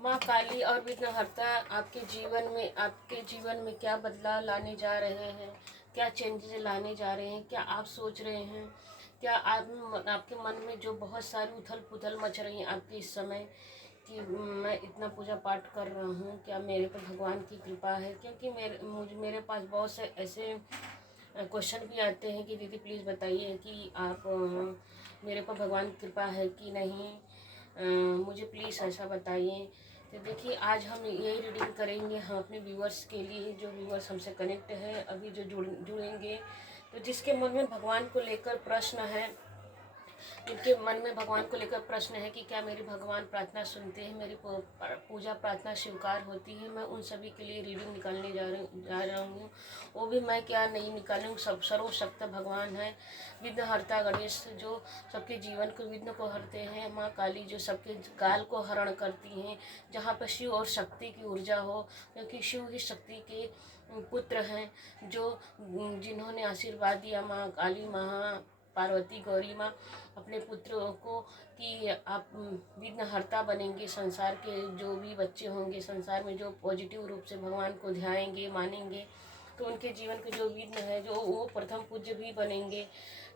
माँ काली और विघ्नहर्ता आपके जीवन में क्या बदलाव लाने जा रहे हैं, क्या चेंजेस लाने जा रहे हैं, क्या आप सोच रहे हैं, क्या आपके मन में जो बहुत सारी उथल पुथल मच रही है आपके इस समय कि मैं इतना पूजा पाठ कर रहा हूँ, क्या मेरे पर भगवान की कृपा है। क्योंकि मेरे पास बहुत से ऐसे क्वेश्चन भी आते हैं कि दीदी प्लीज़ बताइए कि आप मेरे पर भगवान की कृपा है कि नहीं, मुझे प्लीज़ ऐसा बताइए। तो देखिए आज हम यही रीडिंग करेंगे हम अपने व्यूअर्स के लिए, जो व्यूअर्स हमसे कनेक्ट है अभी जो जुड़ेंगे, तो जिसके मन में भगवान को लेकर प्रश्न है, जिनके मन में भगवान को लेकर प्रश्न है कि क्या मेरी भगवान प्रार्थना सुनते हैं, मेरी पूजा प्रार्थना स्वीकार होती है, मैं उन सभी के लिए रीडिंग निकालने जा रहा हूँ। वो भी मैं क्या नहीं निकालूँ, सब सर्वशक्त भगवान है। विघ्नहर्ता गणेश जो सबके जीवन को विघ्न को हरते हैं, माँ काली जो सबके गाल को हरण करती हैं, जहाँ पर शिव और शक्ति की ऊर्जा हो, क्योंकि शिव ही शक्ति के पुत्र हैं, जो जिन्होंने आशीर्वाद दिया माँ काली पार्वती गौरी माँ अपने पुत्रों को कि आप विघ्नहर्ता बनेंगे। संसार के जो भी बच्चे होंगे संसार में जो पॉजिटिव रूप से भगवान को ध्याएंगे मानेंगे, तो उनके जीवन के जो विघ्न है जो वो प्रथम पूज्य भी बनेंगे।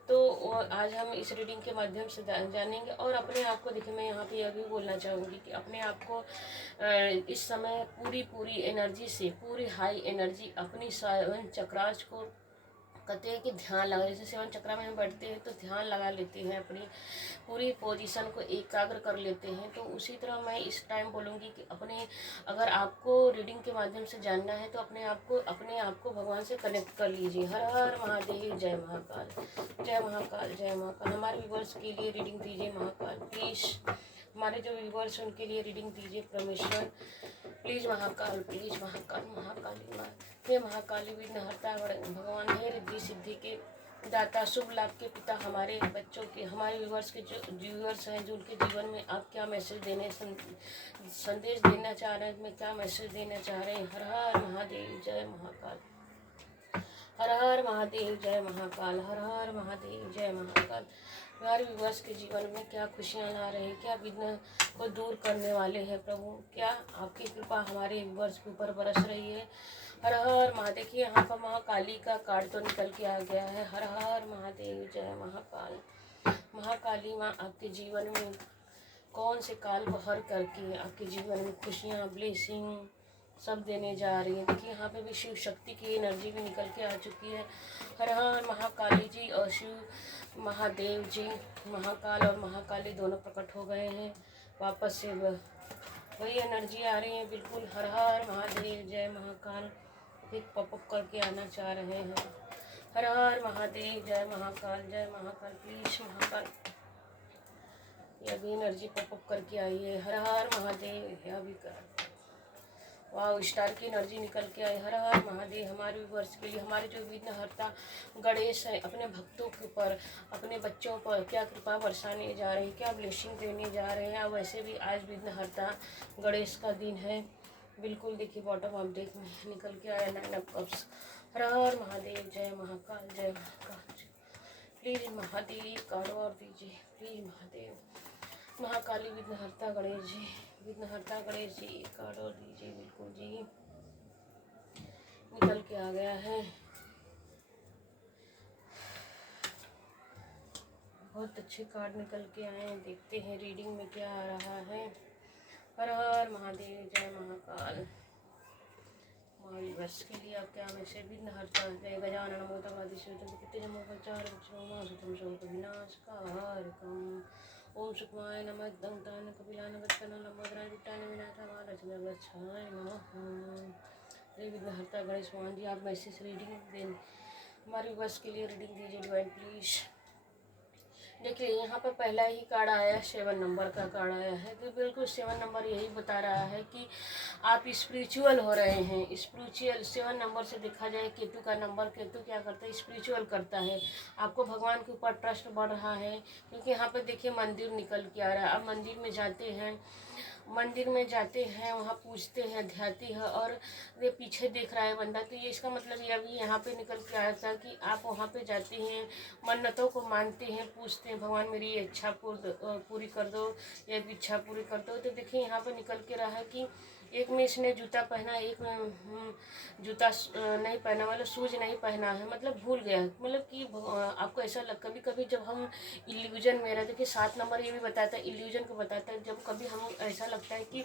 तो आज हम इस रीडिंग के माध्यम से जानेंगे। और अपने आप को देखिए, मैं यहाँ पे यह भी बोलना चाहूँगी कि अपने आप को इस समय पूरी एनर्जी से, पूरी हाई एनर्जी अपनी 7 चक्रास को कहते हैं कि ध्यान लगा, जैसे 7 चक्रा में हम बैठते हैं तो ध्यान लगा लेते हैं, अपनी पूरी पोजीशन को एकाग्र कर लेते हैं। तो उसी तरह मैं इस टाइम बोलूँगी कि अगर आपको रीडिंग के माध्यम से जानना है तो अपने आप को भगवान से कनेक्ट कर लीजिए। हर हर महादेव, जय महाकाल, जय महाकाल, जय महाकाल। हमारे व्यूवर्स के लिए रीडिंग दीजिए महाकाल प्लीज़, हमारे जो व्यूवर्स हैं उनके लिए रीडिंग दीजिए परमेश्वर प्लीज़ महाकाल, प्लीज़ महाकाल, महाकाली माँ, हे महाकाली विघ्नहर्ता भगवान, हे रिद्धि सिद्धि के दाता, शुभ लाभ के पिता, हमारे बच्चों के, हमारे व्यूवर्स के जो व्यूवर्स हैं जो उनके जीवन में आप क्या मैसेज देने संदेश देना चाह रहे हैं, मैं क्या मैसेज देना चाह रहे हैं। हर हर महादेव, जय महाकाल, हर हर महादेव, जय महाकाल, हर हर महादेव, जय महाकाल। हमारे व्यूवर्स के जीवन में क्या खुशियाँ ला रहे हैं, क्या विघ्न को दूर करने वाले हैं प्रभु, क्या आपकी कृपा हमारे व्यूवर्स के ऊपर बरस रही है। हर हर महादेव। देखिए यहाँ पर महाकाली का कार्ड तो निकल के आ गया है। हर हर महादेव, जय महाकाल। महाकाली माँ आपके जीवन में कौन से काल को हर करके आपके जीवन में खुशियाँ, ब्लेसिंग सब देने जा रही है। देखिए यहाँ पे भी शिव शक्ति की एनर्जी भी निकल के आ चुकी है। हर हर महाकाली जी और शिव महादेव जी, महाकाल और महाकाली दोनों प्रकट हो गए हैं। वापस से वही एनर्जी आ रही है बिल्कुल। हर हर महादेव, जय महाकाल फिर पॉपअप करके आना चाह रहे हैं। हर हर महादेव, जय महाकाल, जय महाकाल प्लीज महाकाल। ये अभी एनर्जी पॉपअप करके आई है। हर हर महादेव। अभी वाह, स्टार की एनर्जी निकल के आई। हर हर महादेव। हमारे व्यूअर्स के लिए, हमारे जो विघ्नहर्ता गणेश है अपने भक्तों के ऊपर, अपने बच्चों पर क्या कृपा बरसाने जा रहे हैं, क्या ब्लेसिंग देने जा रहे हैं। वैसे भी आज विघ्नहर्ता गणेश का दिन है बिल्कुल। देखिए बॉटम ऑफ डेक में निकल के आया 9 ऑफ कप्स। हर हर महादेव, जय महाकाल, जय महाकाल। प्लीज महादेव कार्ड और दीजिए प्लीज महादेव। महाकाली विघ्नहर्ता गणेश जी, विघ्नहर्ता गणेश जी कार्ड और दीजिए बिल्कुल जी। निकल के आ गया है। बहुत अच्छे कार्ड निकल के आए हैं। देखते हैं रीडिंग में क्या आ रहा है। हर हर महादेव, जय महाकाल। बस के लिए आप क्या मैसेज विघ्नहर्ता जय गजानन मोदकादि विनाशकारकम। ओम सुखमाय नमः दंतान कपिलान वत्तन लंबोदराय विट्टान विनाशाय नमः। जय विघ्नहर्ता गणेश भगवान जी, आप मैसेज रीडिंग दें हमारी बस के लिए रीडिंग दीजिए डिवाइन प्लीज। देखिए यहाँ पर पहला ही कार्ड आया, 7 नंबर का कार्ड आया है। तो बिल्कुल 7 नंबर यही बता रहा है कि आप स्पिरिचुअल हो रहे हैं। स्पिरिचुअल 7 नंबर से देखा जाए केतु का नंबर, केतु क्या करता है, स्पिरिचुअल करता है। आपको भगवान के ऊपर ट्रस्ट बढ़ रहा है, क्योंकि यहाँ पर देखिए मंदिर निकल के आ रहा है। आप मंदिर में जाते हैं मंदिर में जाते हैं, वहाँ पूजते हैं, ध्याती है और ये पीछे देख रहा है बंदा, तो ये इसका मतलब ये अभी यहाँ पे निकल के आया था कि आप वहाँ पे जाते हैं, मन्नतों को मानते हैं, पूछते हैं भगवान मेरी ये इच्छा पूरी कर दो, ये इच्छा पूरी कर दो। तो देखिए यहाँ पे निकल के रहा है कि एक में इसने जूता पहना, एक में जूता नहीं पहना, मतलब शूज नहीं पहना है, मतलब भूल गया। मतलब कि आपको ऐसा कभी कभी जब हम इल्यूजन में रहते, देखिए 7 नंबर ये भी बताता है, इल्यूजन को बताता है, जब कभी हम ऐसा लगता है कि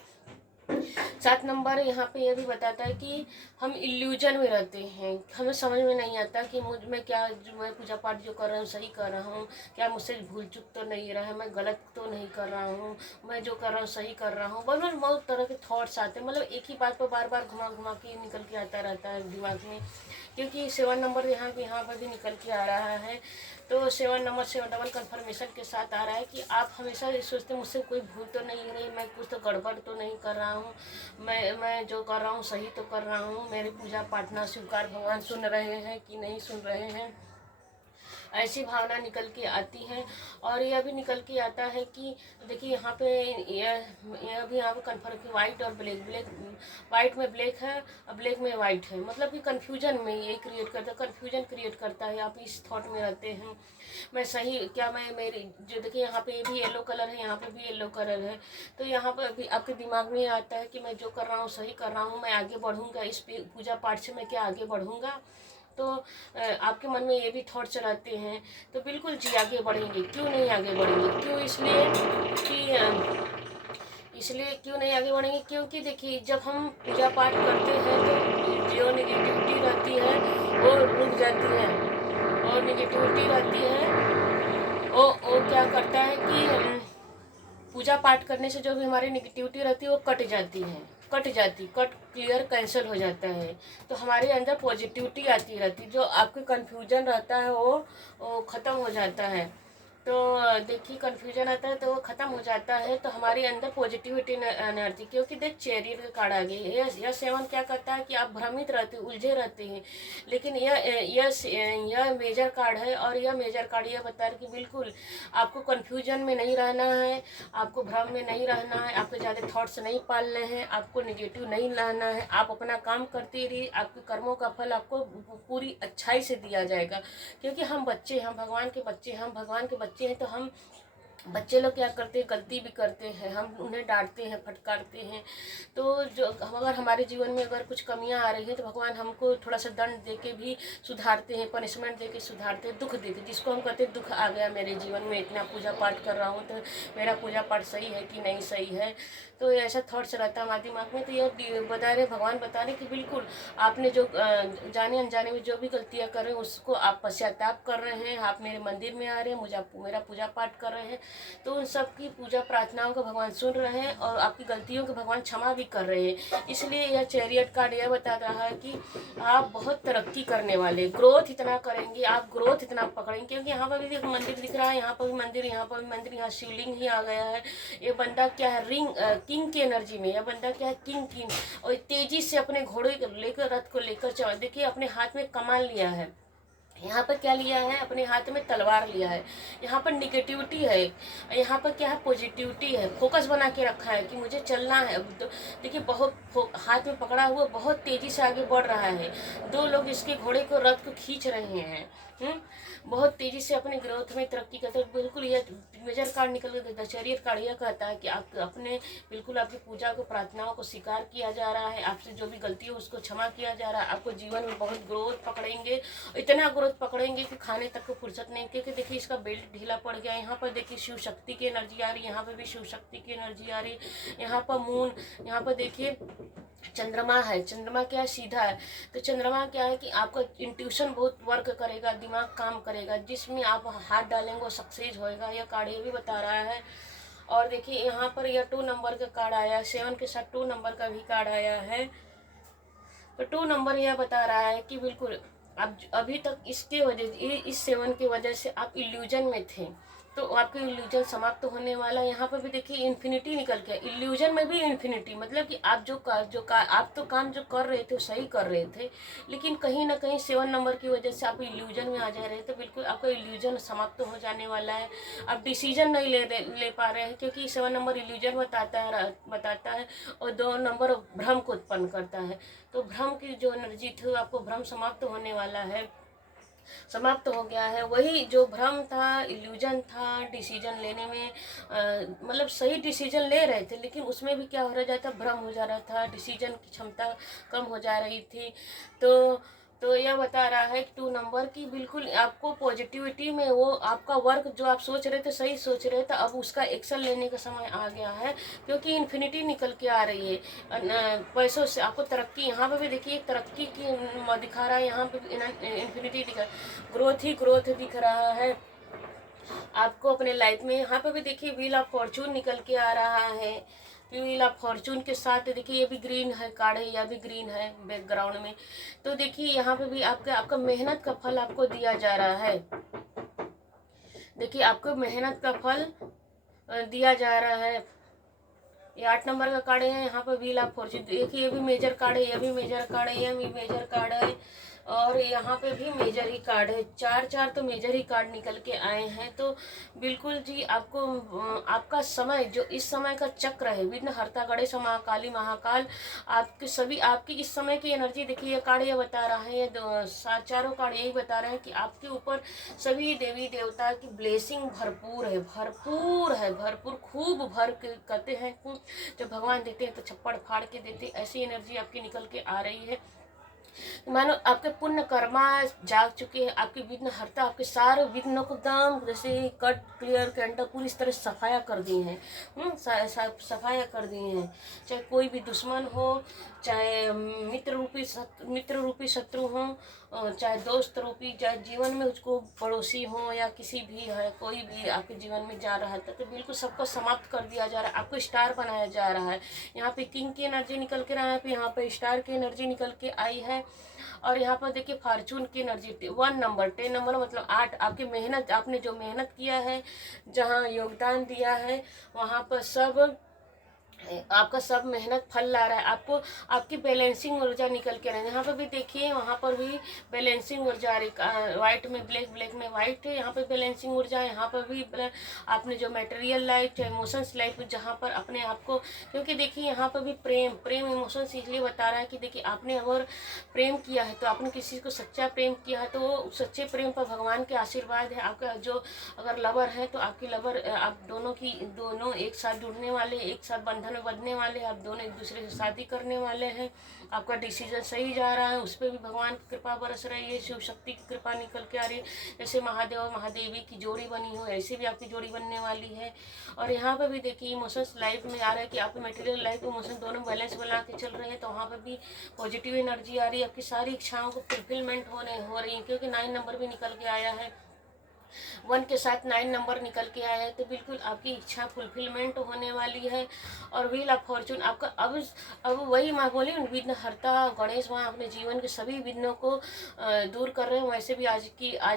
7 नंबर यहाँ पे ये भी बताता है कि हम इल्यूजन में रहते हैं, हमें समझ में नहीं आता कि मैं क्या, जो मैं पूजा पाठ जो कर रहा हूँ सही कर रहा हूँ क्या, मुझसे भूल चूक तो नहीं रहा है, मैं गलत तो नहीं कर रहा हूँ, मैं जो कर रहा हूँ सही कर रहा हूँ। बहुत तरह के थॉट्स आते हैं, मतलब एक ही बात पर बार बार घुमा घुमा के निकल के आता रहता है दिमाग में। क्योंकि 7 नंबर यहाँ पर भी निकल के आ रहा है, तो 7 नंबर से डबल कंफर्मेशन के साथ आ रहा है कि आप हमेशा ये सोचते हैं मुझसे कोई भूल तो नहीं रही, मैं कुछ तो गड़बड़ तो नहीं कर रहा हूँ, मैं जो कर रहा हूँ सही तो कर रहा हूँ, मेरी पूजा पाठना स्वीकार भगवान सुन रहे हैं कि नहीं सुन रहे हैं, ऐसी भावना निकल के आती है। और यह भी निकल के आता है कि देखिए यहाँ पे यह भी यहाँ पे कन्फर्म कि वाइट और ब्लैक वाइट में ब्लैक है और ब्लैक में वाइट है, मतलब कि कन्फ्यूजन में ये क्रिएट करता है, कन्फ्यूजन क्रिएट करता है। आप इस थॉट में रहते हैं मैं सही क्या, मैं मेरी जो देखिए यहाँ पे ये भी येलो कलर है, यहाँ पे भी येलो कलर है, तो यहाँ पर भी आपके दिमाग में आता है कि मैं जो कर रहा हूँ सही कर रहा हूँ, मैं आगे बढ़ूँगा, इस पूजा पाठ से मैं क्या आगे बढ़ूँगा। तो आपके मन में ये भी थॉट्स रहते हैं, तो बिल्कुल जी आगे बढ़ेंगे, क्यों नहीं आगे बढ़ेंगे, क्यों इसलिए कि इसलिए क्यों नहीं आगे बढ़ेंगे, क्योंकि देखिए जब हम पूजा पाठ करते हैं तो जो निगेटिविटी रहती है वो रुक जाती है, और निगेटिविटी रहती है वो क्या करता है कि पूजा पाठ करने से जो भी हमारी निगेटिविटी रहती है वो कट क्लियर कैंसिल हो जाता है, तो हमारे अंदर पॉजिटिविटी आती रहती है, जो आपके कन्फ्यूजन रहता है वो ख़त्म हो जाता है। तो देखिए कन्फ्यूजन आता है तो वो ख़त्म हो जाता है, तो हमारे अंदर पॉजिटिविटी आने आती है। क्योंकि देख चैरियट का कार्ड आ गया, यह 7 क्या करता है कि आप भ्रमित रहते, उलझे रहते हैं, लेकिन यह मेजर कार्ड है, और यह मेजर कार्ड यह बता रहा है कि बिल्कुल आपको कन्फ्यूजन में नहीं रहना है, आपको भ्रम में नहीं रहना है, आपको ज़्यादा थॉट्स नहीं पालने हैं, आपको निगेटिव नहीं लाना है, आप अपना काम करते रहिए, आपके कर्मों का फल आपको पूरी अच्छाई से दिया जाएगा। क्योंकि हम बच्चे, हम भगवान के बच्चे, हम भगवान के बच्चे हैं, तो हम बच्चे लोग क्या करते हैं, गलती भी करते हैं, हम उन्हें डांटते हैं, फटकारते हैं, तो जो अगर हमारे जीवन में अगर कुछ कमियां आ रही हैं तो भगवान हमको थोड़ा सा दंड दे के भी सुधारते हैं, पनिशमेंट दे के सुधारते हैं, दुख दे के, जिसको हम कहते हैं दुख आ गया मेरे जीवन में, इतना पूजा पाठ कर रहा हूँ तो मेरा पूजा पाठ सही है कि नहीं सही है, तो ऐसा थॉट्स रहता है हमारे दिमाग में। तो यह बता रहे भगवान बता रहे कि बिल्कुल आपने जो जाने अनजाने में जो भी गलतियाँ कर रहे हैं उसको आप पश्चाताप कर रहे हैं, आप मेरे मंदिर में आ रहे हैं, मेरा पूजा पाठ कर रहे हैं, तो उन सब की पूजा प्रार्थनाओं को भगवान सुन रहे हैं और आपकी गलतियों को भगवान क्षमा भी कर रहे हैं। इसलिए यह चैरियट कार्ड यह बता रहा है कि आप बहुत तरक्की करने वाले, ग्रोथ इतना करेंगे, आप ग्रोथ इतना पकड़ेंगे। क्योंकि यहाँ पर भी एक मंदिर दिख रहा है, यहाँ पर भी मंदिर, यहाँ पर भी मंदिर, यहाँ शिवलिंग ही आ गया है। ये बंदा क्या है, किंग की एनर्जी में, यह बंदा क्या है, किंग, और तेजी से अपने घोड़े को लेकर, रथ को लेकर चल, देखिए अपने हाथ में कमान लिया है, यहाँ पर क्या लिया है, अपने हाथ में तलवार लिया है, यहाँ पर निगेटिविटी है, यहाँ पर क्या है, पॉजिटिविटी है, फोकस बना के रखा है कि मुझे चलना है। तो देखिए बहुत हाथ में पकड़ा हुआ बहुत तेजी से आगे बढ़ रहा है, 2 लोग इसके घोड़े को, रथ को खींच रहे हैं, बहुत तेजी से अपने ग्रोथ में तरक्की करते हैं। बिल्कुल यह मेजर कार्ड निकल के चैरियट कार्ड यह कहता है कि आप अपने बिल्कुल आपकी पूजा को, प्रार्थनाओं को स्वीकार किया जा रहा है, आपसे जो भी गलती हो उसको क्षमा किया जा रहा है, आपको जीवन में बहुत ग्रोथ पकड़ेंगे, इतना ग्रोथ पकड़ेंगे कि खाने तक को फुर्सत नहीं। क्योंकि देखिए इसका बेल्ट ढीला पड़ गया, यहाँ पर देखिए शिव शक्ति की एनर्जी आ रही है, यहाँ पर भी शिव शक्ति की एनर्जी आ रही है, यहाँ पर मून, यहाँ पर देखिए चंद्रमा है, चंद्रमा क्या है, सीधा है, तो चंद्रमा क्या है कि आपका इंट्यूशन बहुत वर्क करेगा, दिमाग काम करेगा, जिसमें आप हाथ डालेंगे वो सक्सेस होएगा, यह कार्ड ये भी बता रहा है। और देखिए यहाँ पर यह 2 नंबर का कार्ड आया है, 7 के साथ 2 नंबर का भी कार्ड आया है, तो 2 नंबर यह बता रहा है कि बिल्कुल आप अभी तक इसके वजह, इस 7 की वजह से आप इल्यूजन में थे, तो आपके इल्यूजन समाप्त होने वाला है। यहाँ पर भी देखिए इन्फिनिटी निकल के, इल्यूजन में भी इन्फिनिटी, मतलब कि आप आप तो काम जो कर रहे थे वो सही कर रहे थे, लेकिन कहीं ना कहीं 7 नंबर की वजह से आप इल्यूजन में आ जा रहे हैं, तो बिल्कुल आपका इल्यूजन समाप्त हो जाने वाला है। आप डिसीजन नहीं ले पा रहे हैं, क्योंकि 7 नंबर इल्यूजन बताता है और 2 नंबर भ्रम को उत्पन्न करता है। तो भ्रम की जो एनर्जी थी, आपको भ्रम समाप्त होने वाला है, समाप्त हो गया है। वही जो भ्रम था, इल्यूजन था, डिसीजन लेने में मतलब सही डिसीजन ले रहे थे, लेकिन उसमें भी क्या हो रहा जाता, भ्रम हो जा रहा था, डिसीजन की क्षमता कम हो जा रही थी। तो यह बता रहा है कि 2 नंबर की बिल्कुल आपको पॉजिटिविटी में, वो आपका वर्क जो आप सोच रहे थे, सही सोच रहे थे, अब उसका एक्शन लेने का समय आ गया है, क्योंकि इन्फिनिटी निकल के आ रही है। पैसों से आपको तरक्की, यहाँ पे भी देखिए तरक्की की दिखा रहा है, यहाँ पे इन्फिनिटी दिखा, ग्रोथ ही ग्रोथ दिख रहा है आपको अपने लाइफ में। यहाँ पे भी देखिए व्हील ऑफ फॉर्चून निकल के आ रहा है। व्हील ऑफ फॉर्चून के साथ देखिए ये भी ग्रीन है कार्ड है, यह भी ग्रीन है बैकग्राउंड में। तो देखिए यहाँ पे भी आपका मेहनत का फल आपको दिया जा रहा है। देखिए आपको मेहनत का फल दिया जा रहा है। ये 8 नंबर का कार्ड है। यहाँ पर व्हील ऑफ फॉर्चून, देखिए ये भी मेजर कार्ड है, ये भी मेजर कार्ड है, ये भी मेजर कार्ड है, और यहाँ पे भी मेजर ही कार्ड है। 4 तो मेजर ही कार्ड निकल के आए हैं। तो बिल्कुल जी आपको आपका समय, जो इस समय का चक्र है, विघ्नहर्ता गणेश महाकाली महाकाल, आपके सभी आपकी इस समय की एनर्जी देखिए, ये कार्ड ये बता रहा है, ये चारों कार्ड यही बता रहे हैं कि आपके ऊपर सभी देवी देवता की ब्लेसिंग भरपूर है, भरपूर है, भरपूर, खूब भर के कहते हैं, जब भगवान देते हैं तो छप्पड़ फाड़ के देते, ऐसी एनर्जी आपकी निकल के आ रही है। मानो आपके पुण्य कर्मा जाग चुके हैं, आपके विघ्न हरता आपके सारे विघ्नों को एकदम जैसे कट क्लियर कैंटर पूरी इस तरह सफाया कर दी हैं, सफाया कर दी हैं। चाहे कोई भी दुश्मन हो, चाहे मित्र रूपी शत्रु हो, चाहे दोस्त रूपी, चाहे जीवन में उसको पड़ोसी हो, या किसी भी है, कोई भी आपके जीवन में जा रहा था, तो बिल्कुल सबको समाप्त कर दिया जा रहा है, आपको स्टार बनाया जा रहा है। यहाँ पे किंग की एनर्जी निकल के रहा है, यहाँ पे स्टार की एनर्जी निकल के आई है। और यहाँ पर देखिए फॉर्चून की एनर्जी 1 नंबर, 10 नंबर मतलब 8, आपकी मेहनत, आपने जो मेहनत किया है, जहाँ योगदान दिया है, वहाँ पर सब आपका सब मेहनत फल ला रहा है। आपको आपकी बैलेंसिंग ऊर्जा निकल के रहे हैं। यहाँ पर भी देखिए, वहाँ पर भी बैलेंसिंग ऊर्जा आ रही, व्हाइट में ब्लैक, ब्लैक में व्हाइट है, यहाँ पर बैलेंसिंग ऊर्जा है। यहाँ पर भी आपने जो मटेरियल लाइफ, इमोशंस लाइफ, जहाँ पर अपने आप को, क्योंकि देखिए यहाँ पर भी प्रेम इमोशंस इसलिए बता रहा है कि देखिए आपने अगर प्रेम किया है, तो आपने किसी को सच्चा प्रेम किया है, तो वो सच्चे प्रेम पर भगवान के आशीर्वाद है। आपका जो अगर लवर है, तो आपकी लवर, आप दोनों एक साथ जुड़ने वाले, एक साथ बंधन में बंधने वाले, आप दोनों एक दूसरे से शादी करने वाले हैं। आपका डिसीजन सही जा रहा है, उस पर भी भगवान की कृपा बरस रही है, शिव शक्ति की कृपा निकल के आ रही है। जैसे महादेव और महादेवी की जोड़ी बनी हो, ऐसे भी आपकी जोड़ी बनने वाली है। और यहाँ पर भी देखिए इमोशंस लाइफ में आ रहा है कि आपके मटेरियल लाइफ इमोशन दोनों बैलेंस बना के चल रहे हैं, तो वहाँ पर भी पॉजिटिव एनर्जी आ रही है। आपकी सारी इच्छाओं को फुलफिलमेंट हो रही है, क्योंकि 9 नंबर भी निकल के आया है, 1 के साथ 9 नंबर निकल के आया है, तो बिल्कुल आपकी इच्छा फुलफिलमेंट होने वाली है। और व्हील ऑफ फॉर्चून आपका अब वही माँ बोली, विघ्न हरता गणेश माँ अपने जीवन के सभी विघ्नों को दूर कर रहे हैं। वैसे भी आज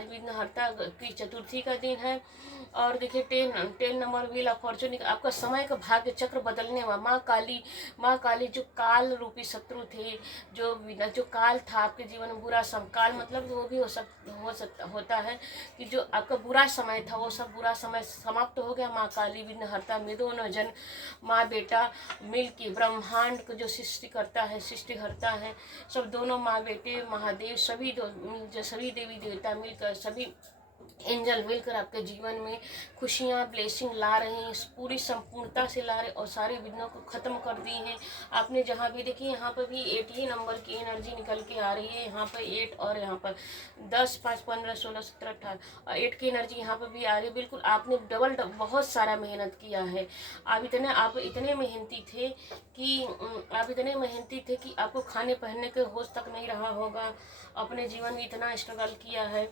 विघ्न हरता की चतुर्थी का दिन है। और देखिए 10 नंबर व्हील ऑफ फॉर्चून, आपका समय का भाग्य चक्र बदलने वाला माँ काली जो काल रूपी शत्रु थे, जो काल था आपके जीवन में, बुरा काल मतलब वो भी होता है कि जो आपका बुरा समय था, वो सब बुरा समय समाप्त हो गया। माँ काली विघ्नहर्ता में दोनों जन माँ बेटा मिल के ब्रह्मांड को जो सृष्टि करता है, सृष्टिहर्ता है, सब दोनों माँ बेटे महादेव सभी देवी देवता मिलकर, सभी एंजल मिलकर आपके जीवन में खुशियाँ ब्लेसिंग ला रहे हैं, पूरी संपूर्णता से ला रहे, और सारे विघ्नों को ख़त्म कर दी हैं। आपने जहाँ भी देखी, यहाँ पर भी 8 ही नंबर की एनर्जी निकल के आ रही है। यहाँ पर 8 और यहाँ पर 10, 5, 15, 16, 17, 18 और 8 की एनर्जी यहाँ पर भी आ रही है। बिल्कुल आपने डबल बहुत सारा मेहनत किया है। आप इतने मेहनती थे कि आपको खाने पहनने के होश तक नहीं रहा होगा। अपने जीवन में इतना स्ट्रगल किया है,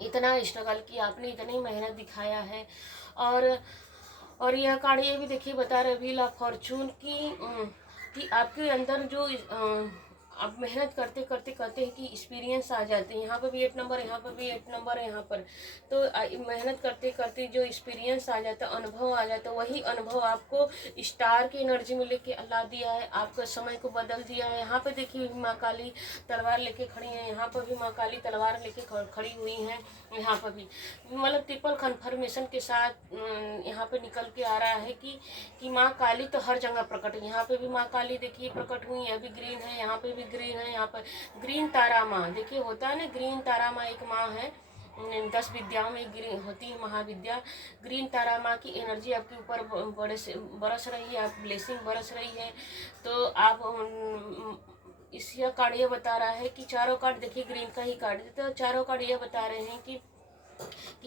आपने इतनी मेहनत दिखाया है। और यह कार्ड ये भी देखिए बता रहे व्हील ऑफ फॉर्चून की कि आपके अंदर जो अब मेहनत करते करते करते हैं कि एक्सपीरियंस आ जाते हैं, यहाँ पर भी 8 नंबर, यहाँ पर भी 8 नंबर है यहाँ पर। तो मेहनत करते करते जो एक्सपीरियंस आ जाता है, अनुभव आ जाता है, वही अनुभव आपको स्टार की एनर्जी में लेके ला दिया है, आपका समय को बदल दिया है। यहाँ पे देखिए माँ काली तलवार लेके खड़ी हैं, यहाँ पर भी माँ काली तलवार लेके खड़ी हुई हैं, यहाँ पर भी मतलब ट्रिपल कन्फर्मेशन के साथ यहाँ पे निकल के आ रहा है कि माँ काली तो हर जगह प्रकट है। यहाँ पे भी माँ काली देखिए प्रकट हुई है, अभी ग्रीन है, यहाँ पे भी ग्रीन है, यहाँ पर ग्रीन तारा माँ देखिए होता है ना, ग्रीन तारा माँ एक माँ है, 10 विद्याओं में ग्रीन होती है महाविद्या। ग्रीन तारा माँ की एनर्जी आपके ऊपर बरस रही है, आप ब्लेसिंग बरस रही है। तो आप इस यह कार्ड ये बता रहा है कि चारों कार्ड देखिए ग्रीन का ही कार्ड, तो चारों कार्ड ये बता रहे हैं कि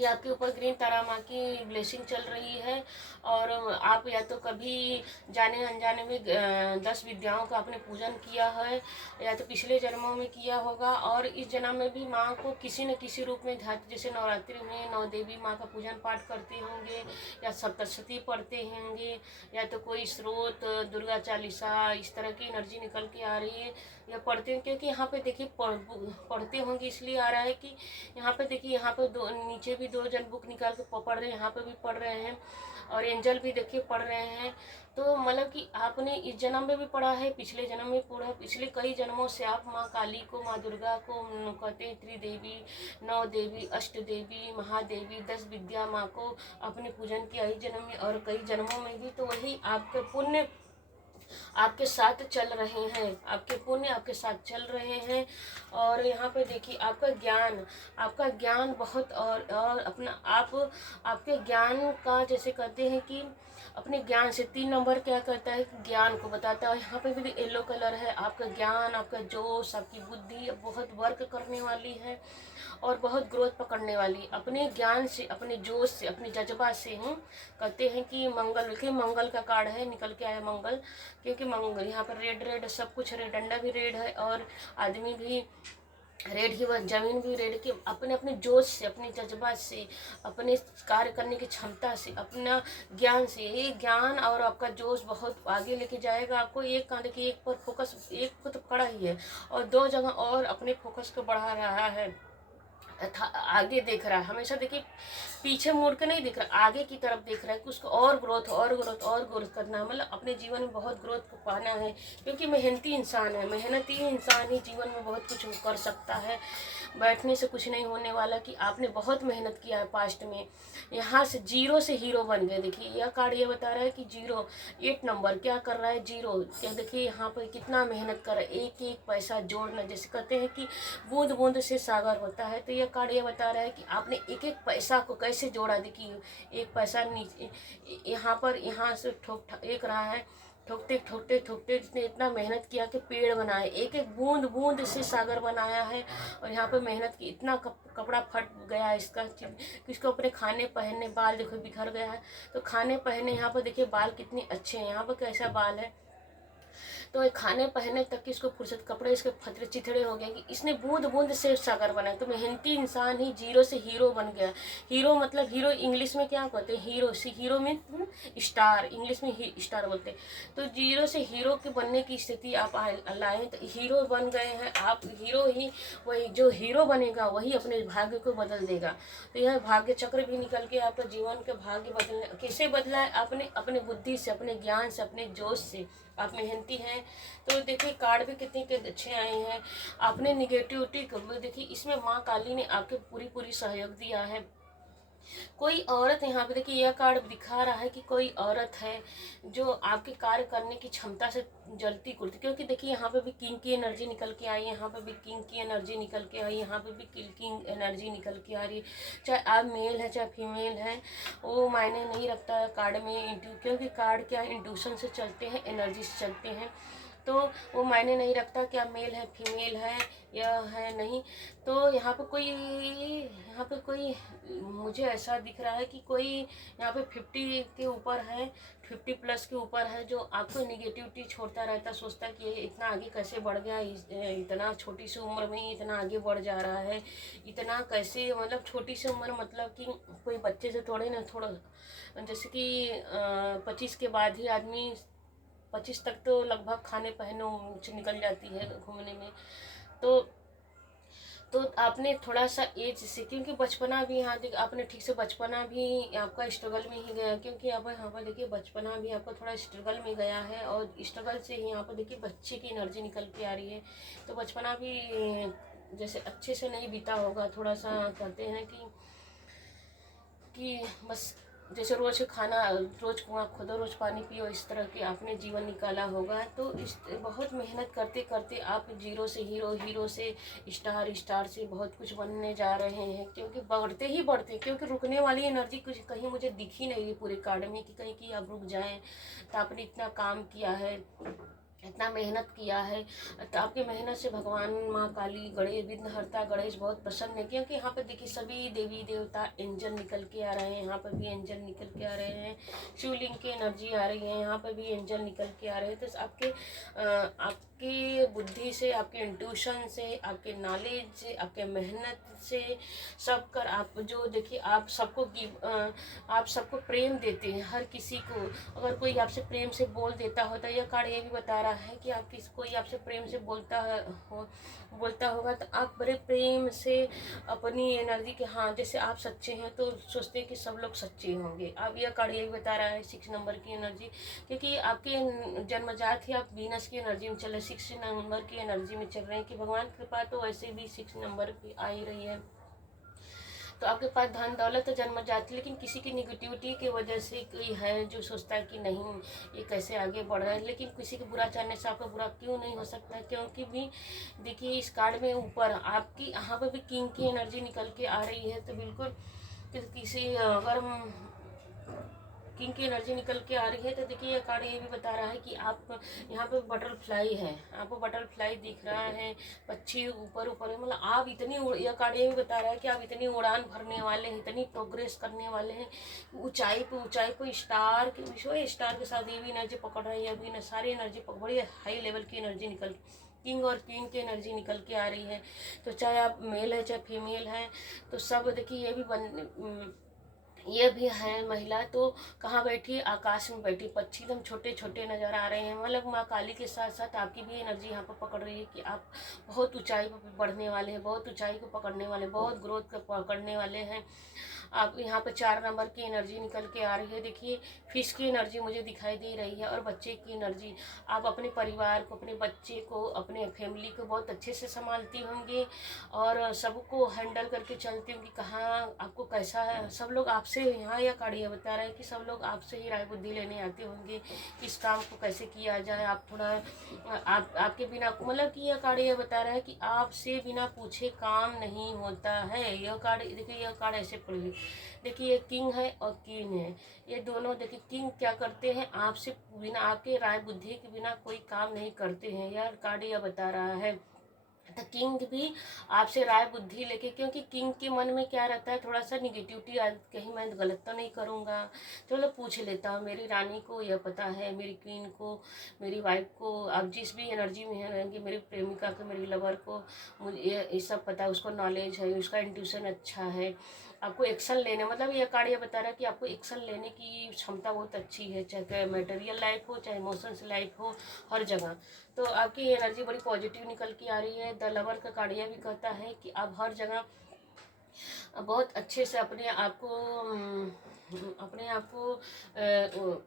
आपके ऊपर ग्रीन तारा माँ की ब्लेसिंग चल रही है। और आप या तो कभी जाने अनजाने में 10 विद्याओं का आपने पूजन किया है, या तो पिछले जन्मों में किया होगा, और इस जन्म में भी माँ को किसी न किसी रूप में जैसे नवरात्रि में 9 देवी माँ का पूजन पाठ करते होंगे, या सप्तशती पढ़ते होंगे, या तो कोई स्रोत दुर्गा चालीसा इस तरह की एनर्जी निकल के आ रही है, या पढ़ते हैं। क्योंकि यहाँ पे देखिए पढ़ते होंगे इसलिए आ रहा है कि यहाँ पे देखिए यहाँ पे नीचे भी 2 जन बुक निकाल के पढ़ रहे हैं, यहाँ पे भी पढ़ रहे हैं, और एंजल भी देखिए पढ़ रहे हैं। तो मतलब कि आपने इस जन्म में भी पढ़ा है, पिछले जन्म में पढ़ा, पिछले कई जन्मों से आप माँ काली को, माँ दुर्गा को कहते हैं त्रिदेवी, 9 देवी, अष्ट देवी, महादेवी, 10 विद्या माँ को आपने पूजन किया इस जन्म में और कई जन्मों में भी। तो वही आपके पुण्य आपके साथ चल रहे हैं, आपके पुण्य आपके साथ चल रहे हैं। और यहाँ पे देखिए आपका ज्ञान बहुत और अपना आपके ज्ञान का जैसे कहते हैं कि अपने ज्ञान से 3 नंबर क्या करता है, ज्ञान को बताता है। यहाँ पे भी येलो कलर है, आपका ज्ञान, आपका जोश, आपकी बुद्धि बहुत वर्क करने वाली है और बहुत ग्रोथ पकड़ने वाली। अपने ज्ञान से, अपने जोश से, अपने जज्बा से कहते हैं कि मंगल का कार्ड है, निकल के आया मंगल। क्योंकि मंगल यहाँ पर रेड सब कुछ रेड, डंडा भी रेड है और आदमी भी रेड ही, वह जमीन भी रेड की। अपने अपने जोश से, अपने जज्बा से, अपने कार्य करने की क्षमता से, अपना ज्ञान से, ये ज्ञान और आपका जोश बहुत आगे लेके जाएगा आपको। एक काम देखिए, एक पर फोकस, एक को तो पड़ा ही है और 2 जगह और अपने फोकस को बढ़ा रहा है, आगे देख रहा है। हमेशा देखिए पीछे मुड़ के नहीं देख रहा, आगे की तरफ देख रहा है कि उसको और ग्रोथ करना है, मतलब अपने जीवन में बहुत ग्रोथ को पाना है। क्योंकि मेहनती इंसान है, मेहनती इंसान ही जीवन में बहुत कुछ कर सकता है। बैठने से कुछ नहीं होने वाला कि आपने बहुत मेहनत किया है पास्ट में, यहाँ से 0 से हीरो बन गए। देखिए यह कार्ड ये बता रहा है कि 0, 8 नंबर क्या कर रहा है, 0 क्या। देखिए यहाँ पर कितना मेहनत कर रहा है, एक एक पैसा जोड़ना, जैसे कहते हैं कि बूंद बूंद से सागर होता है। तो यह कार्ड ये बता रहा है कि आपने एक एक पैसा को कैसे जोड़ा। देखिए एक पैसा नीचे यहाँ पर, यहाँ से एक रहा है, ठोकते जिसने इतना मेहनत किया कि पेड़ बनाए, एक एक बूंद बूंद से सागर बनाया है। और यहाँ पे मेहनत की, इतना कपड़ा फट गया है इसका, किसको अपने खाने पहनने, बाल देखो बिखर गया है। तो खाने पहने यहाँ पर देखिए बाल कितने अच्छे हैं, यहाँ पर कैसा बाल है। तो खाने पहनने तक की इसको फुर्सत, कपड़े इसके फतरे चिथड़े हो गए कि इसने बूंद बूंद से सागर बनाया। तो मेहनती इंसान ही 0 से हीरो बन गया। हीरो मतलब, हीरो इंग्लिश में क्या कहते हैं, हीरो में स्टार, इंग्लिश में स्टार बोलते हैं। तो 0 से हीरो के बनने की स्थिति आप लाए, तो हीरो बन गए हैं आप। हीरो ही, वही जो हीरो बनेगा वही अपने भाग्य को बदल देगा। तो यह भाग्य चक्र भी निकल के आपका जीवन के भाग्य बदलने कैसे बदला है, आपने अपने बुद्धि से, अपने ज्ञान से, अपने जोश से। आप मेहनती हैं। तो देखिए कार्ड भी कितने के अच्छे आए हैं। आपने निगेटिविटी को देखिए, इसमें माँ काली ने आपके पूरी सहयोग दिया है। कोई औरत, यहाँ पे देखिए यह कार्ड दिखा रहा है कि कोई औरत है जो आपके कार्य करने की क्षमता से जलती कुलती। क्योंकि देखिए यहाँ पे भी किंग की एनर्जी निकल के आई, यहाँ पे भी किंग की एनर्जी निकल के आई, यहाँ पे भी किंग एनर्जी निकल के आ रही है। चाहे आप मेल है चाहे फीमेल है, वो मायने नहीं रखता है कार्ड में। क्योंकि कार्ड क्या है, इंट्यूशन से चलते हैं, एनर्जी से चलते हैं। तो वो मायने नहीं रखता क्या मेल है फीमेल है या है नहीं। तो यहाँ पे कोई मुझे ऐसा दिख रहा है कि कोई यहाँ पे 50 के ऊपर है, 50 प्लस के ऊपर है, जो आपको निगेटिविटी छोड़ता रहता, सोचता कि ये इतना आगे कैसे बढ़ गया, इतना छोटी सी उम्र में ही इतना आगे बढ़ जा रहा है, इतना कैसे, मतलब छोटी सी उम्र मतलब कि कोई बच्चे से थोड़े ना, थोड़ा जैसे कि 25 के बाद ही आदमी 25 तक तो लगभग खाने पहने निकल जाती है घूमने में। तो आपने थोड़ा सा एज से, क्योंकि बचपना भी यहाँ देख आपने ठीक से बचपना भी आपका स्ट्रगल में ही गया, क्योंकि अब यहाँ पर देखिए बचपना भी आपका थोड़ा स्ट्रगल में गया है, और स्ट्रगल से ही यहाँ पर देखिए बच्चे की एनर्जी निकल के आ रही है। तो बचपना भी जैसे अच्छे से नहीं बीता होगा, थोड़ा सा कहते हैं कि बस जैसे रोज खाना, रोज कुआं खोदो रोज पानी पियो, इस तरह के आपने जीवन निकाला होगा। तो इस बहुत मेहनत करते करते आप जीरो से हीरो, हीरो से स्टार, स्टार से बहुत कुछ बनने जा रहे हैं, क्योंकि बढ़ते ही बढ़ते, क्योंकि रुकने वाली एनर्जी कुछ कहीं मुझे दिख ही नहीं रही पूरे कार्ड में कि कहीं कि आप रुक जाएं। तो आपने इतना काम किया है, इतना मेहनत किया है, तो आपकी मेहनत से भगवान माँ काली, गणेश, विघ्नहर्ता गणेश बहुत प्रसन्न है, क्योंकि यहाँ पर देखिए सभी देवी देवता एंजल निकल के आ रहे हैं। यहाँ पर भी एंजल निकल के आ रहे हैं, शिवलिंग की एनर्जी आ रही है, यहाँ पर भी एंजल निकल के आ रहे हैं। तो आपके बुद्धि से, आपके इंट्यूशन से, आपके नॉलेज से, आपके मेहनत से सब कर आप जो देखिए आप सबको प्रेम देते हैं, हर किसी को। अगर कोई आपसे प्रेम से बोल देता होता, यह कार्ड ये भी बता रहा है कि आप कोई आपसे प्रेम से बोलता होगा, तो आप बड़े प्रेम से अपनी एनर्जी के, हाँ जैसे आप सच्चे हैं तो सोचते हैं कि सब लोग सच्चे होंगे। अब यह कार्ड ये भी बता रहा है 6 नंबर की एनर्जी, क्योंकि आपके जन्मजात ही आप वीनस की एनर्जी में चल रहे, 6 नंबर की एनर्जी में चल रहे हैं, कि भगवान की कृपा तो वैसे भी 6 नंबर की आ ही रही है। तो आपके पास धन दौलत तो जन्म जाती, लेकिन किसी की निगेटिविटी की वजह से कोई है जो सोचता है कि नहीं ये कैसे आगे बढ़ रहा है, लेकिन किसी को बुरा चाहने से आपका बुरा क्यों नहीं हो सकता है। क्योंकि भी देखिए इस कार्ड में ऊपर आपकी यहाँ पर भी किंग की एनर्जी निकल के आ रही है। तो बिल्कुल किसी अगर किंग की एनर्जी निकल के आ रही है, तो देखिए ये कार्ड ये भी बता रहा है कि आप यहाँ पे बटरफ्लाई है, आपको बटरफ्लाई दिख रहा है, पक्षी ऊपर ऊपर है, मतलब आप इतनी, यह कार्ड ये भी बता रहा है कि आप इतनी उड़ान भरने वाले हैं, इतनी प्रोग्रेस करने वाले हैं, ऊंचाई पे स्टार के विषय, स्टार के साथ ये भी एनर्जी पकड़ रही है, अभी सारी एनर्जी बड़ी हाई लेवल की एनर्जी निकल, किंग और क्वीन की एनर्जी निकल के आ रही है। तो चाहे आप मेल है चाहे फीमेल है, तो सब देखिए ये भी है महिला, तो कहाँ बैठी, आकाश में बैठी, पक्षी एकदम छोटे छोटे नज़र आ रहे हैं। मतलब माँ काली के साथ साथ आपकी भी एनर्जी यहाँ पर पकड़ रही है कि आप बहुत ऊंचाई पर बढ़ने वाले हैं, बहुत ऊंचाई को पकड़ने वाले, बहुत ग्रोथ को पकड़ने वाले हैं। आप यहाँ पे 4 नंबर की एनर्जी निकल के आ रही है। देखिए फिश की एनर्जी मुझे दिखाई दे रही है, और बच्चे की एनर्जी। आप अपने परिवार को, अपने बच्चे को, अपने फैमिली को बहुत अच्छे से संभालती होंगी, और सबको हैंडल करके चलती होंगी, कहाँ आपको कैसा है। सब लोग आपसे, यहाँ यह कार्ड बता रहा है कि सब लोग आपसे ही राय बुद्धि लेने आते होंगे, किस काम को कैसे किया जाए। आप थोड़ा आपके बिना, मतलब कि यह कार्ड यह बता रहा है कि आपसे बिना पूछे काम नहीं होता है। यह कार्ड देखिए, यह कार्ड ऐसे पढ़िए, देखिए ये किंग है और क्वीन है, ये दोनों देखिए किंग क्या करते हैं, आपसे बिना, आपके राय बुद्धि के बिना कोई काम नहीं करते हैं। यह कार्ड यह बता रहा है। तो किंग भी आपसे राय बुद्धि लेके, क्योंकि किंग के मन में क्या रहता है, थोड़ा सा निगेटिविटी, कहीं मैं गलत तो नहीं करूँगा, चलो पूछ लेता हूँ। मेरी रानी को यह पता है, मेरी क्वीन को, मेरी वाइफ को, आप जिस भी एनर्जी में रहेंगे, मेरी प्रेमिका को, मेरी लवर को, मुझे ये सब पता है, उसको नॉलेज है, उसका इंट्यूशन अच्छा है। आपको एक्शन लेने, मतलब ये कार्ड ये बता रहा है कि आपको एक्शन लेने की क्षमता बहुत अच्छी है, चाहे मटेरियल लाइफ हो, चाहे इमोशंस लाइफ हो, हर जगह। तो आपकी एनर्जी बड़ी पॉजिटिव निकल के आ रही है। द लवर का कार्ड ये भी कहता है कि आप हर जगह बहुत अच्छे से अपने आप को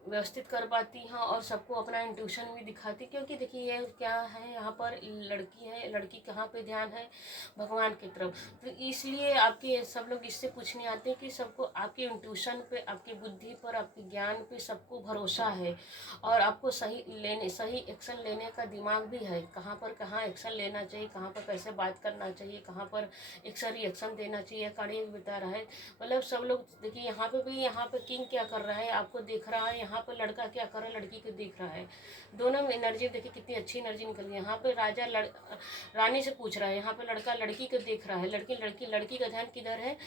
व्यवस्थित कर पाती हैं, और सबको अपना इंट्यूशन भी दिखाती। क्योंकि देखिए ये क्या है, यहाँ पर लड़की है, लड़की कहाँ पे ध्यान है, भगवान की तरफ। तो इसलिए आपके सब लोग इससे पूछने आते हैं कि सबको आपके इंट्यूशन पे, आपकी बुद्धि पर, आपके ज्ञान पे सबको भरोसा है, और आपको सही एक्शन लेने का दिमाग भी है, कहाँ एक्शन लेना चाहिए, कहाँ पर कैसे बात करना चाहिए, कहाँ पर एक्शन रिएक्शन देना चाहिए, कार्ड बता रहा है। मतलब सब लोग देखिए, यहाँ पे भी, यहाँ पे किंग क्या कर रहा है आपको देख रहा है, यहाँ पे लड़का क्या कर रहा है लड़की को देख रहा है। दोनों में एनर्जी देखिए कितनी अच्छी एनर्जी निकल गई। यहाँ पे राजा रानी से पूछ रहा है, यहाँ पे लड़का लड़की को देख रहा है, लड़की का ध्यान किधर है,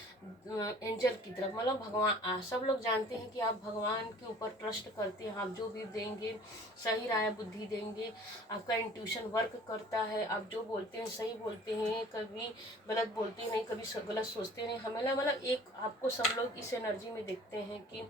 एंजल की तरफ। मतलब भगवान, सब लोग जानते हैं कि आप भगवान के ऊपर ट्रस्ट करते हैं, आप जो भी देंगे सही राय बुद्धि देंगे, आपका इंट्यूशन वर्क करता है, आप जो बोलते हैं सही बोलते हैं, कभी गलत बोलते नहीं, कभी गलत सोचते नहीं। हमें मतलब एक आपको सब लोग इस एनर्जी में देखते हैं कि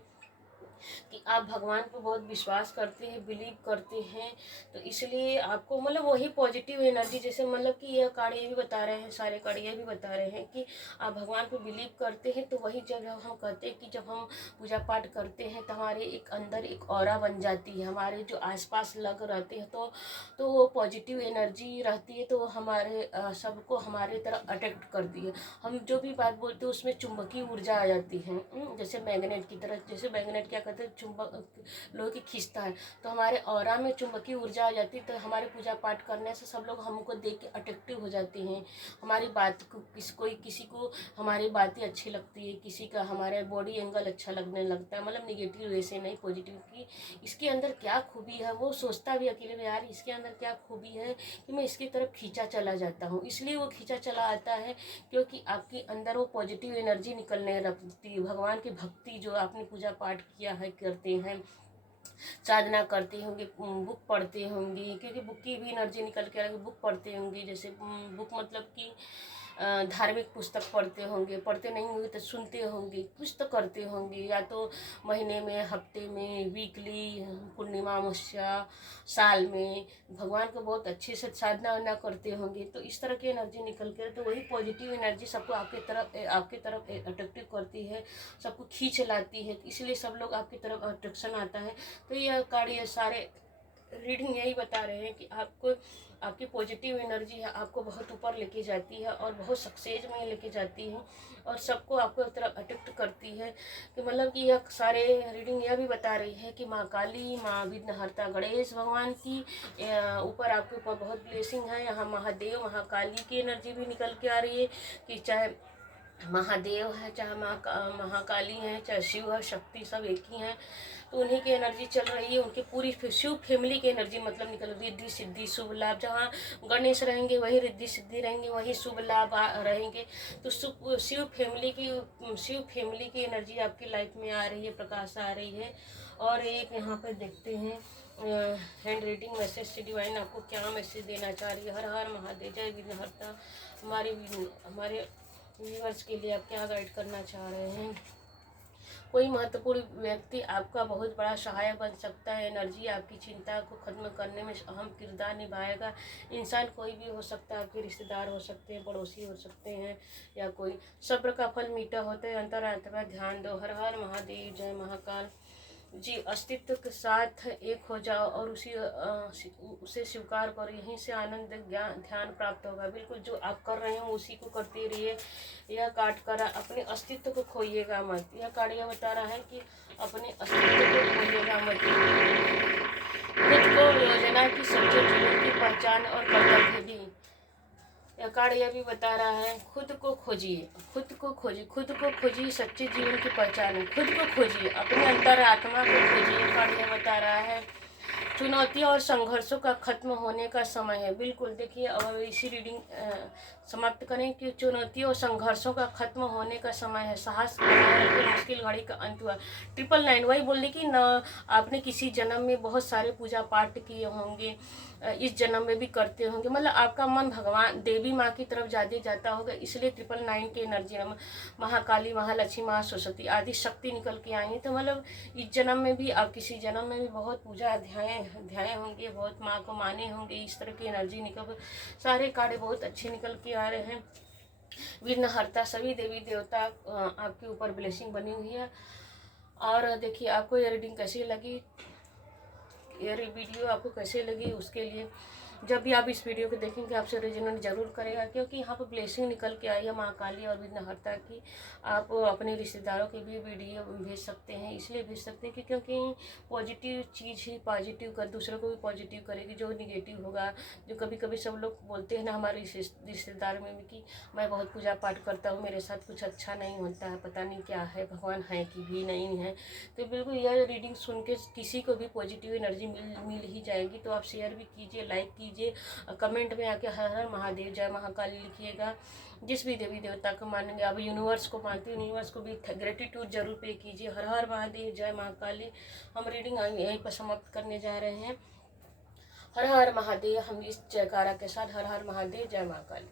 कि आप भगवान पे बहुत विश्वास करते हैं, बिलीव करते हैं, तो इसलिए आपको मतलब वही पॉजिटिव एनर्जी, जैसे मतलब कि ये कार्ड ये भी बता रहे हैं, सारे कार्ड ये भी बता रहे हैं कि आप भगवान पे बिलीव करते हैं। तो वही जब हम कहते हैं कि जब हम पूजा पाठ करते हैं तो हमारे एक अंदर एक ऑरा बन जाती है, हमारे जो आसपास लग रहते हैं तो वो पॉजिटिव एनर्जी रहती है, तो हमारे सबको हमारे तरफ अट्रैक्ट करती है। हम जो भी बात बोलते हैं उसमें चुंबकीय ऊर्जा आ जाती है, जैसे मैग्नेट की तरह। जैसे मैग्नेट क्या करते हैं, चुंबक लोहे की खींचता है, तो हमारे ऑरा में चुंबकीय ऊर्जा आ जाती है। तो हमारे पूजा पाठ करने से सब लोग हमको देख के अट्रैक्टिव हो जाते हैं, हमारी बात को किसी को हमारी बातें अच्छी लगती है, किसी का हमारे बॉडी एंगल अच्छा लगने लगता है, मतलब निगेटिव वे से नहीं, पॉजिटिव की इसके अंदर क्या खूबी है वो सोचता भी अकेले में, यार इसके अंदर क्या खूबी है कि मैं इसकी तरफ खींचा चला जाता हूँ। इसलिए वो खींचा चला आता है क्योंकि आपके अंदर वो पॉजिटिव एनर्जी निकलने लगती है। भगवान की भक्ति जो आपने पूजा पाठ किया है, करते हैं, साधना करते होंगे, बुक पढ़ते होंगे, क्योंकि बुक की भी एनर्जी निकल के आएगी। बुक पढ़ते होंगे, जैसे बुक मतलब कि धार्मिक पुस्तक पढ़ते होंगे, पढ़ते नहीं होंगे तो सुनते होंगे, कुछ तो करते होंगे, या तो महीने में, हफ्ते में, वीकली, पूर्णिमा, अमावस्या, साल में भगवान को बहुत अच्छे से साधना वाधना करते होंगे। तो इस तरह की एनर्जी निकल के, तो वही पॉजिटिव एनर्जी सबको आपके तरफ अट्रैक्टिव करती है, सबको खींच लाती है, इसलिए सब लोग आपकी तरफ अट्रैक्शन आता है। तो यह कार्ड, ये सारे रीडिंग यही बता रहे हैं कि आपको आपकी पॉजिटिव एनर्जी है, आपको बहुत ऊपर लेके जाती है और बहुत सक्सेस में लेके जाती है और सबको आपको तरफ अट्रैक्ट करती है। कि मतलब कि यह सारे रीडिंग यह भी बता रही है कि माँ काली, माँ विघ्नहर्ता गणेश भगवान की ऊपर, आपके ऊपर बहुत ब्लेसिंग है। यहाँ महादेव, महाकाली की एनर्जी भी निकल के आ रही है कि चाहे महादेव है, चाहे महाकाली है, चाहे शिव है, शक्ति सब एक ही हैं, तो उन्हीं की एनर्जी चल रही है। उनकी पूरी शिव फैमिली की एनर्जी मतलब निकल रही है, रिद्धि सिद्धि शुभ लाभ। जहाँ गणेश रहेंगे वही रिद्धि सिद्धि रहेंगे, वही शुभ लाभ रहेंगे। तो शिव फैमिली की एनर्जी आपकी लाइफ में आ रही है, प्रकाश आ रही है। और एक यहाँ पर देखते हैं हैंड राइटिंग मैसेज से डिवाइन आपको क्या मैसेज देना चाह रही है। हर हर महादेव, जय विघ्नहर्ता। हमारे व्यूअर्स के लिए आप क्या गाइड करना चाह रहे हैं। कोई महत्वपूर्ण व्यक्ति आपका बहुत बड़ा सहायक बन सकता है। एनर्जी आपकी चिंता को खत्म करने में अहम किरदार निभाएगा। इंसान कोई भी हो सकता है, आपके रिश्तेदार हो सकते हैं, पड़ोसी हो सकते हैं, या कोई। सब्र का फल मीठा होता है, अंतरात्मा ध्यान दो। हर हर महादेव, जय महाकाल। जी, अस्तित्व के साथ एक हो जाओ और उसे स्वीकार करो, यहीं से आनंद ध्यान प्राप्त होगा। बिल्कुल जो आप कर रहे हो उसी को करते रहिए। यह काट कर अपने अस्तित्व को खोइएगा मत। यह कार्ड यह बता रहा है कि अपने अस्तित्व को खोइएगा मत। खुद को योजना की सच्चे जीवन की पहचान और कर्तव्य दी। यह कार्ड यह भी बता रहा है, खुद को खोजिए, खुद को खोजिए, खुद को खोजिए, सच्चे जीवन की पहचान है। खुद को खोजिए, अपने अंतरात्मा को खोजिए। कार्ड यह बता रहा है, चुनौतियों और संघर्षों का खत्म होने का समय है। बिल्कुल देखिए, अब इसी रीडिंग समाप्त करें कि चुनौतियों और संघर्षों का खत्म होने का समय है। साहस बनाए रखें, मुश्किल घड़ी का अंत हुआ। 999 वही बोल रही कि न, आपने किसी जन्म में बहुत सारे पूजा पाठ किए होंगे, इस जन्म में भी करते होंगे, मतलब आपका मन भगवान देवी माँ की तरफ ज़्यादा जाता होगा, इसलिए 999 की एनर्जी महाकाली, महालक्ष्मी, महा सरस्वती आदि शक्ति निकल के आई है। तो मतलब इस जन्म में भी आप किसी जन्म में भी बहुत पूजा अध्याय होंगे, बहुत माँ को माने होंगे, इस तरह की एनर्जी निकल, सारे कार्य बहुत अच्छे निकल के आ रहे हैं। विघ्नहर्ता सभी देवी देवता आपके ऊपर ब्लेसिंग बनी हुई है। और देखिए आपको ये रीडिंग कैसी लगी, ये वीडियो आपको कैसे लगी, उसके लिए जब भी आप इस वीडियो को देखेंगे आपसे रेजोनेट जरूर करेगा, क्योंकि यहाँ पर ब्लेसिंग निकल के आई है माँ काली और विघ्नहर्ता की। आप अपने रिश्तेदारों के भी वीडियो भेज सकते हैं, इसलिए भेज सकते हैं कि क्योंकि पॉजिटिव चीज़ ही पॉजिटिव कर, दूसरों को भी पॉजिटिव करेगी। जो निगेटिव होगा, जो कभी कभी सब लोग बोलते हैं ना हमारे रिश्तेदार में भी कि मैं बहुत पूजा पाठ करता हूँ, मेरे साथ कुछ अच्छा नहीं होता है, पता नहीं क्या है, भगवान है कि भी नहीं है। तो बिल्कुल यह रीडिंग सुन के किसी को भी पॉजिटिव एनर्जी मिल ही जाएगी। तो आप शेयर भी कीजिए, लाइक कीजिए, कमेंट में आके हर हर महादेव, जय महाकाली लिखिएगा। जिस भी देवी देवता को मानेंगे, आप यूनिवर्स को मानते हो, यूनिवर्स को भी ग्रेटिट्यूड जरूर पे कीजिए। हर हर महादेव, जय महाकाली। हम रीडिंग यहीं पर समाप्त करने जा रहे हैं। हर हर महादेव। हम इस जयकारा के साथ हर हर महादेव, जय महाकाली।